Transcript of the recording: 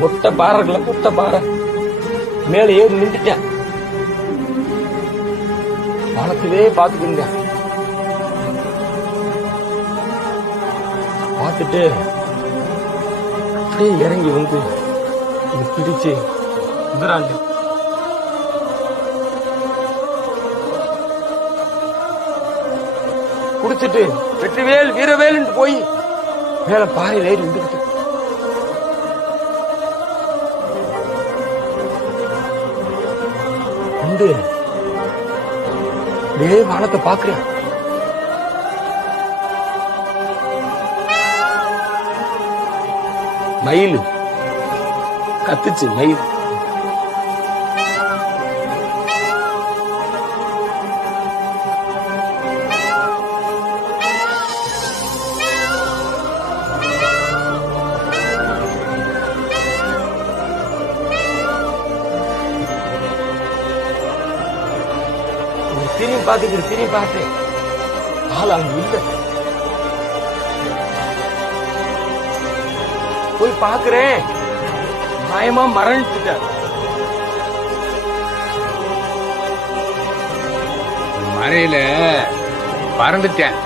மொட்டை பாறை இருக்குல்ல மொட்டை பாறை. மேல ஏறி நின்றுட்டேன். வானத்திலே பார்த்துக்கிட்டேன் பார்த்துட்டு அப்படியே இறங்கி வந்து இது பிடிச்சு குதிராண்டு குடிச்சிட்டு வெற்றிவேல் வீரவேல்னு போய் மேல பாறையில் ஏறி நின்றுட்டு வந்து அப்படியே வானத்தை பாக்குறேன் மயில். கத்துச்சு மயில். திரும்பி பார்த்துட்டு திரும்பி பார்த்தேன் ஆள் அங்க இல்ல. போய் பாக்குறேன் மாயமா மரணிச்சுட்டார். மறையில பறந்துட்டேன்.